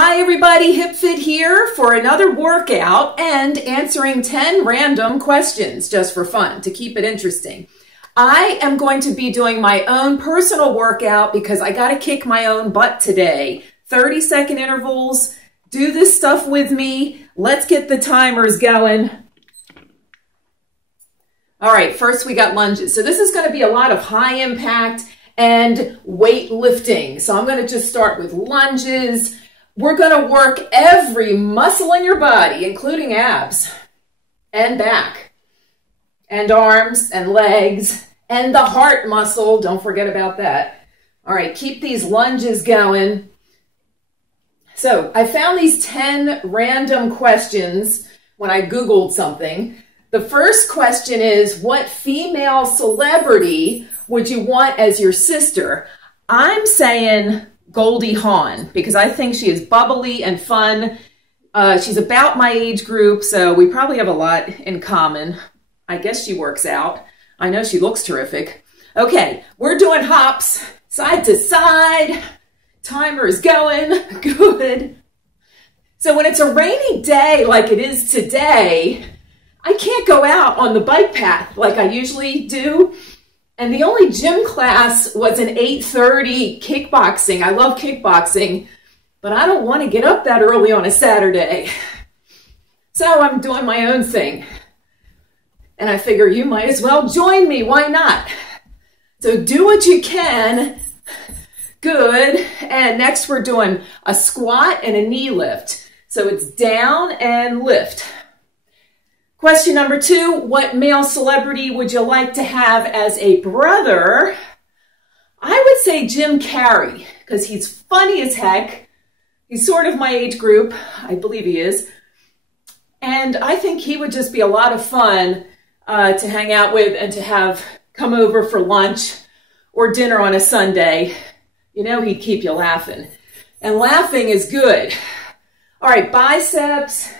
Hi everybody, HipFit here for another workout and answering 10 random questions just for fun to keep it interesting. I am going to be doing my own personal workout because I got to kick my own butt today. 30-second intervals. Do this stuff with me. Let's get the timers going. All right, first we got lunges. So this is going to be a lot of high impact and weight lifting. So I'm going to just start with lunges. We're going to work every muscle in your body, including abs and back and arms and legs and the heart muscle. Don't forget about that. All right, keep these lunges going. So I found these 10 random questions when I Googled something. The first question is, what female celebrity would you want as your sister? I'm saying Goldie Hawn, because I think she is bubbly and fun. She's about my age group, so we probably have a lot in common. I guess she works out. I know she looks terrific. Okay, we're doing hops, side to side. Timer is going. Good. So when it's a rainy day like it is today, I can't go out on the bike path like I usually do. And the only gym class was an 8:30 kickboxing. I love kickboxing, but I don't want to get up that early on a Saturday. So I'm doing my own thing. And I figure you might as well join me. Why not? So do what you can. Good. And next we're doing a squat and a knee lift. So it's down and lift. Question number 2, what male celebrity would you like to have as a brother? I would say Jim Carrey, because he's funny as heck. He's sort of my age group. I believe he is. And I think he would just be a lot of fun to hang out with and to have come over for lunch or dinner on a Sunday. You know, he'd keep you laughing. And laughing is good. All right, biceps.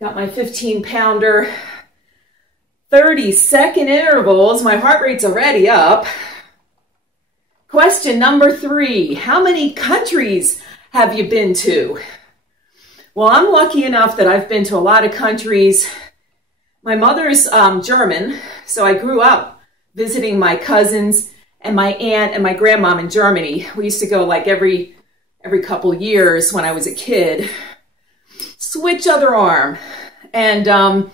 Got my 15-pounder, 30-second intervals. My heart rate's already up. Question number 3, how many countries have you been to? Well, I'm lucky enough that I've been to a lot of countries. My mother's German, so I grew up visiting my cousins and my aunt and my grandmom in Germany. We used to go like every couple years when I was a kid. Switch other arm. And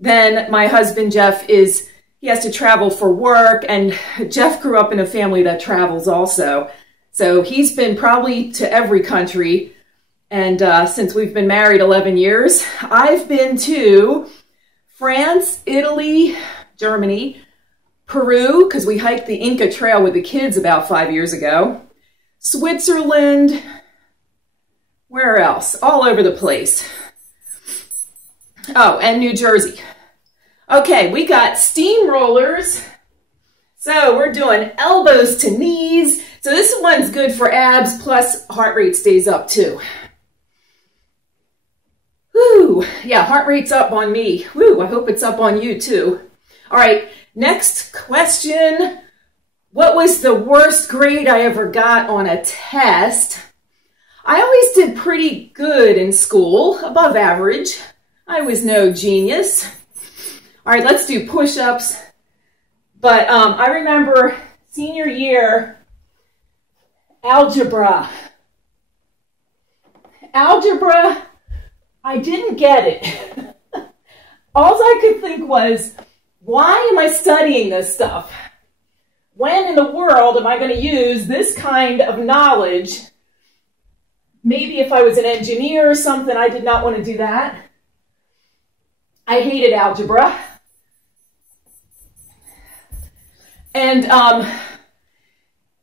then my husband, Jeff, he has to travel for work. And Jeff grew up in a family that travels also. So he's been probably to every country. And since we've been married 11 years, I've been to France, Italy, Germany, Peru, because we hiked the Inca Trail with the kids about 5 years ago, Switzerland, where else? All over the place. Oh, and New Jersey. Okay, we got steamrollers. So we're doing elbows to knees. So this one's good for abs, plus heart rate stays up too. Whew, yeah, heart rate's up on me. Whew, I hope it's up on you too. All right, next question. What was the worst grade I ever got on a test? I always did pretty good in school, above average. I was no genius. All right, let's do push-ups. But I remember senior year, algebra. Algebra, I didn't get it. All I could think was, why am I studying this stuff? When in the world am I going to use this kind of knowledge? Maybe if I was an engineer or something, I did not want to do that. I hated algebra. And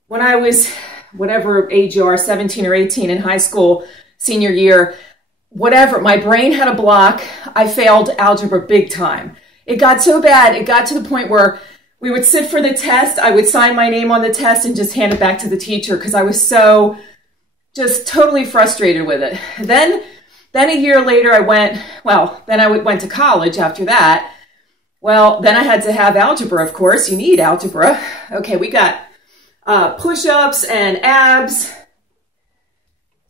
when I was, whatever age you are, 17 or 18 in high school, senior year, whatever, my brain had a block. I failed algebra big time. It got so bad, it got to the point where we would sit for the test. I would sign my name on the test and just hand it back to the teacher because I was so just totally frustrated with it. Then a year later I went to college after that. Well, then I had to have algebra, of course. You need algebra. Okay, we got push-ups and abs.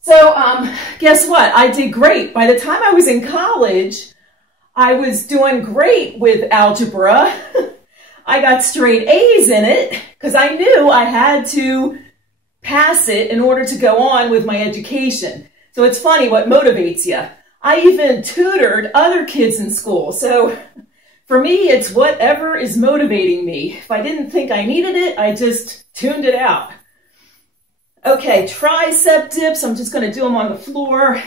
So guess what? I did great. By the time I was in college, I was doing great with algebra. I got straight A's in it because I knew I had to pass it in order to go on with my education. So it's funny what motivates you. I even tutored other kids in school. So for me, it's whatever is motivating me. If I didn't think I needed it, I just tuned it out. Okay, tricep dips. I'm just going to do them on the floor,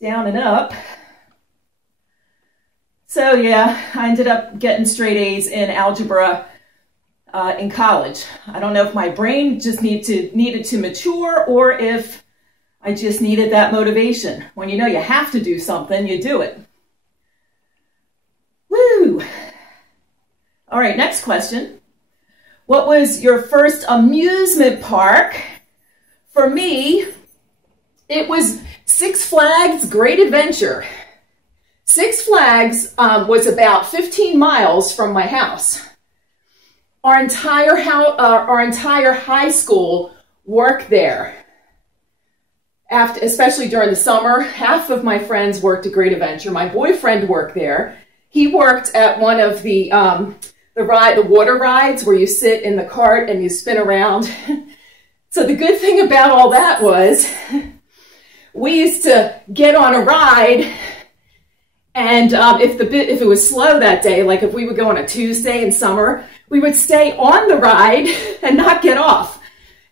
down and up. So yeah, I ended up getting straight A's in algebra in college. I don't know if my brain just needed to mature or if I just needed that motivation. When you know you have to do something, you do it. Woo! All right, next question. What was your first amusement park? For me, it was Six Flags Great Adventure. Six Flags was about 15 miles from my house. Our entire high school worked there. Especially during the summer, half of my friends worked at Great Adventure. My boyfriend worked there. He worked at one of the water rides where you sit in the cart and you spin around. So the good thing about all that was we used to get on a ride, and if it was slow that day, like if we would go on a Tuesday in summer, we would stay on the ride and not get off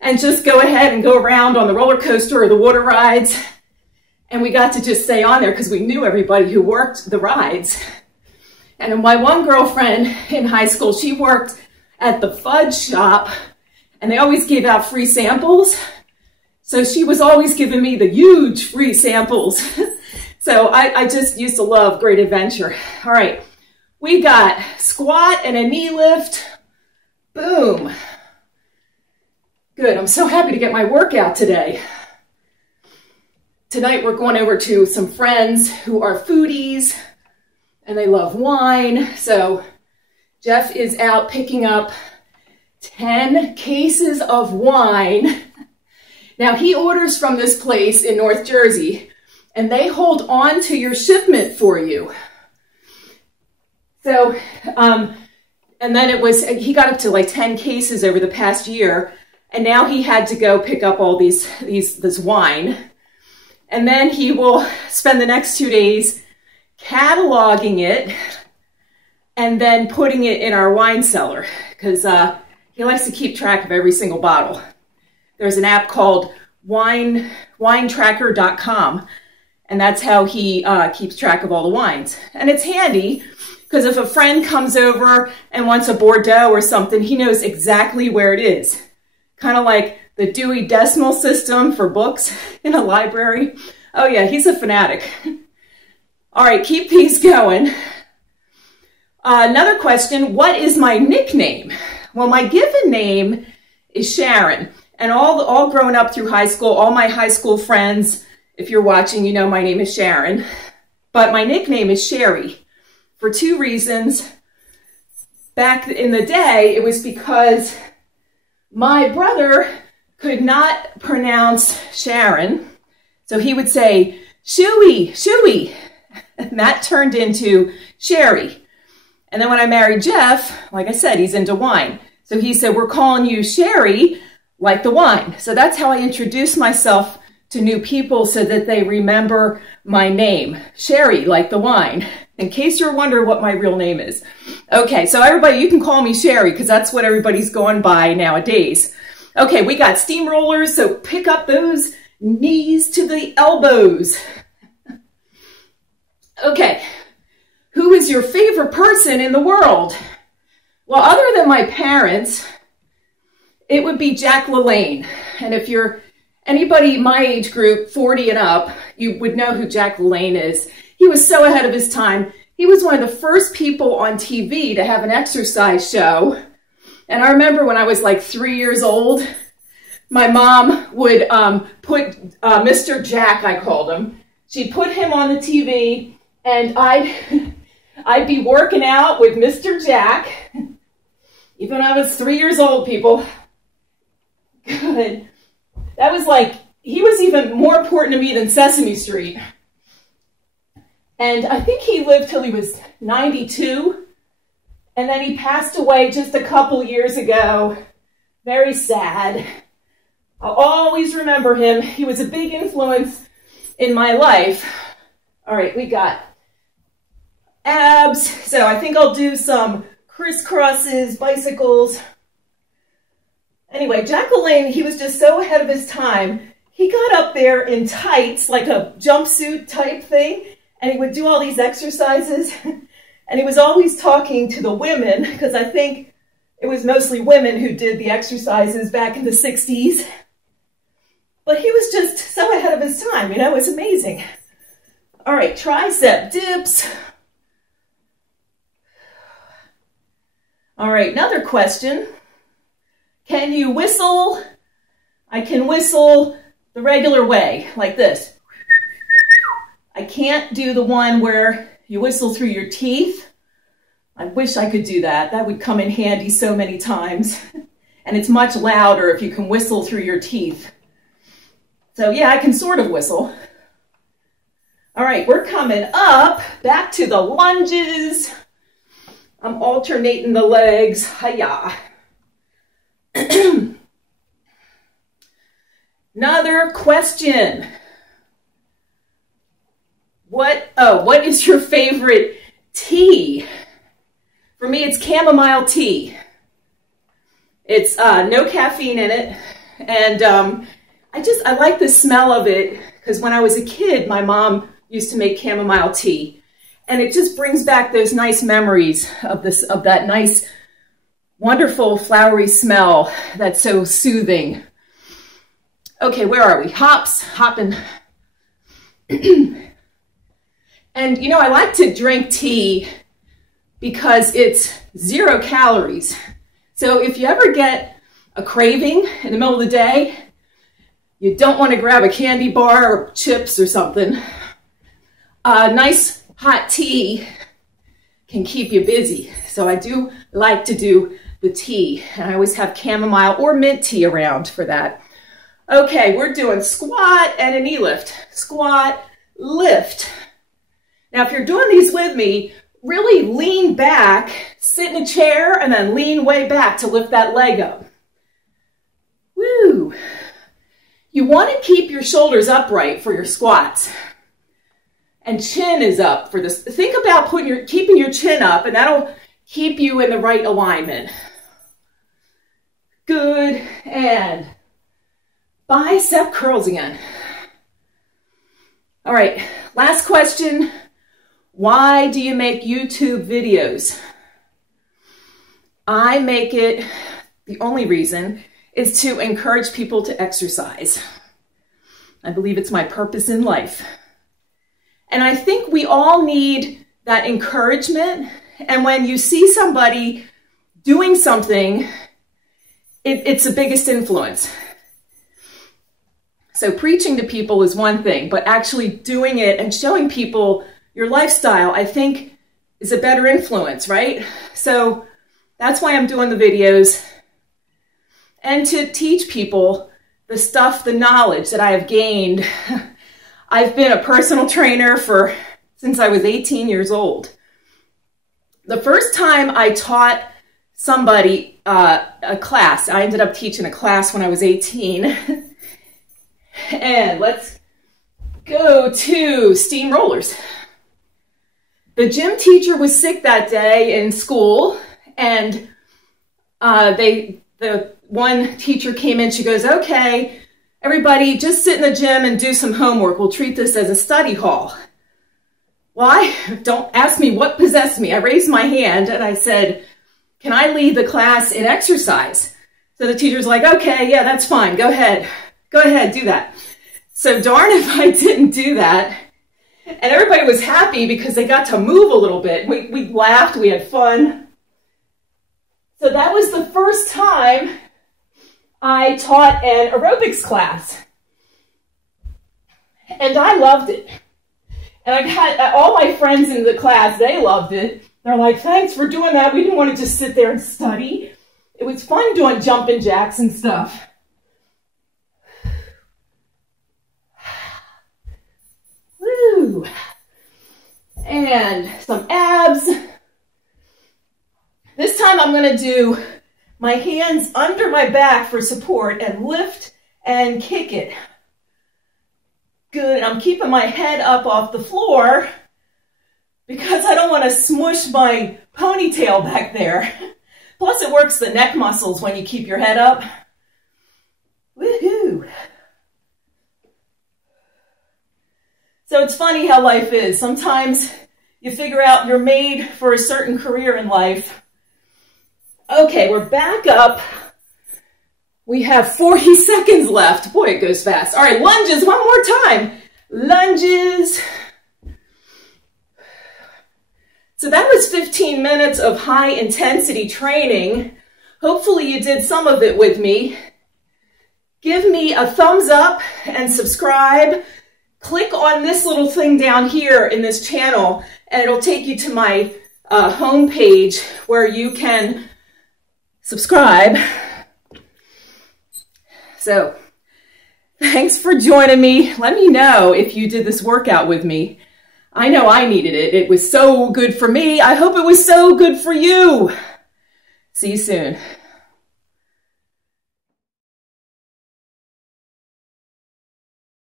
and just go ahead and go around on the roller coaster or the water rides. And we got to just stay on there because we knew everybody who worked the rides. And my one girlfriend in high school, she worked at the fudge shop, and they always gave out free samples. So she was always giving me the huge free samples. So I just used to love Great Adventure. All right, we got squat and a knee lift. Boom. Good, I'm so happy to get my workout today. Tonight we're going over to some friends who are foodies, and they love wine. So Jeff is out picking up 10 cases of wine. Now he orders from this place in North Jersey, and they hold on to your shipment for you. So, and then he got up to like 10 cases over the past year, and now he had to go pick up all this wine. And then he will spend the next 2 days cataloging it and then putting it in our wine cellar, because he likes to keep track of every single bottle. There's an app called winetracker.com, and that's how he keeps track of all the wines. And it's handy because if a friend comes over and wants a Bordeaux or something, he knows exactly where it is. Kind of like the Dewey Decimal System for books in a library. Oh yeah, he's a fanatic. All right, keep these going. Another question, what is my nickname? Well, my given name is Sharon. And all growing up through high school, all my high school friends, if you're watching, you know my name is Sharon. But my nickname is Sherry for two reasons. Back in the day, it was because my brother could not pronounce Sharon. So he would say, shooey, shooey. And that turned into Sherry. And then when I married Jeff, like I said, he's into wine. So he said, we're calling you Sherry, like the wine. So that's how I introduce myself to new people so that they remember my name, Sherry, like the wine, in case you're wondering what my real name is. Okay, so everybody, you can call me Sherry because that's what everybody's going by nowadays. Okay, we got steamrollers, so pick up those knees to the elbows. Okay, who is your favorite person in the world? Well, other than my parents, it would be Jack LaLanne. And if you're anybody my age group, 40 and up, you would know who Jack LaLanne is. He was so ahead of his time. He was one of the first people on TV to have an exercise show. And I remember when I was like 3 years old, my mom would put Mr. Jack, I called him. She'd put him on the TV, and I'd be working out with Mr. Jack, even when I was 3 years old, people. Good. That was like he was even more important to me than Sesame Street. And I think he lived till he was 92. And then he passed away just a couple years ago. Very sad. I'll always remember him. He was a big influence in my life. All right, we got abs. So I think I'll do some crisscrosses, bicycles. Anyway, Jack LaLanne, he was just so ahead of his time. He got up there in tights, like a jumpsuit type thing, and he would do all these exercises. And he was always talking to the women, because I think it was mostly women who did the exercises back in the 60s. But he was just so ahead of his time, you know, it was amazing. All right, tricep dips. All right, another question. Can you whistle? I can whistle the regular way, like this. I can't do the one where you whistle through your teeth. I wish I could do that. That would come in handy so many times. And it's much louder if you can whistle through your teeth. So yeah, I can sort of whistle. All right, we're coming up, back to the lunges. I'm alternating the legs, hi-ya. Another question. What is your favorite tea? For me, it's chamomile tea. It's no caffeine in it. And I like the smell of it because when I was a kid, my mom used to make chamomile tea. And it just brings back those nice memories of that nice, wonderful flowery smell that's so soothing. Okay, where are we? Hopping. And you know, I like to drink tea because it's 0 calories. So if you ever get a craving in the middle of the day, you don't want to grab a candy bar or chips or something. Nice hot tea can keep you busy. So I do like to do the tea. And I always have chamomile or mint tea around for that. Okay, we're doing squat and a knee lift. Squat, lift. Now, if you're doing these with me, really lean back, sit in a chair, and then lean way back to lift that leg up. Woo! You want to keep your shoulders upright for your squats. And chin is up for this. Think about keeping your chin up, and that'll keep you in the right alignment. Good, and bicep curls again. All right, last question. Why do you make YouTube videos? I make it, the only reason, is to encourage people to exercise. I believe it's my purpose in life. And I think we all need that encouragement. And when you see somebody doing something, it's the biggest influence. So preaching to people is one thing, but actually doing it and showing people your lifestyle, I think, is a better influence, right? So that's why I'm doing the videos. And to teach people the stuff, the knowledge that I have gained. I've been a personal trainer since I was 18 years old. The first time I taught somebody a class, I ended up teaching a class when I was 18. And let's go to steam rollers. The gym teacher was sick that day in school, and the one teacher came in, she goes, okay, everybody just sit in the gym and do some homework. We'll treat this as a study hall. Well, don't ask me what possessed me. I raised my hand and I said, can I lead the class in exercise? So the teacher's like, okay, yeah, that's fine. Go ahead, do that. So darn if I didn't do that. And everybody was happy because they got to move a little bit. We laughed, we had fun. So that was the first time I taught an aerobics class. And I loved it. And I had all my friends in the class, they loved it. They're like, thanks for doing that. We didn't want to just sit there and study. It was fun doing jumping jacks and stuff. and some abs. This time I'm going to do my hands under my back for support and lift and kick it. Good. I'm keeping my head up off the floor because I don't want to smush my ponytail back there. Plus it works the neck muscles when you keep your head up. Woohoo! So it's funny how life is. Sometimes you figure out you're made for a certain career in life. Okay, we're back up. We have 40 seconds left. Boy, it goes fast. All right, lunges one more time. Lunges. So that was 15 minutes of high intensity training. Hopefully you did some of it with me. Give me a thumbs up and subscribe. Click on this little thing down here in this channel and it'll take you to my home page where you can subscribe. So thanks for joining me. Let me know if you did this workout with me. I know I needed it. It was so good for me. I hope it was so good for you. See you soon.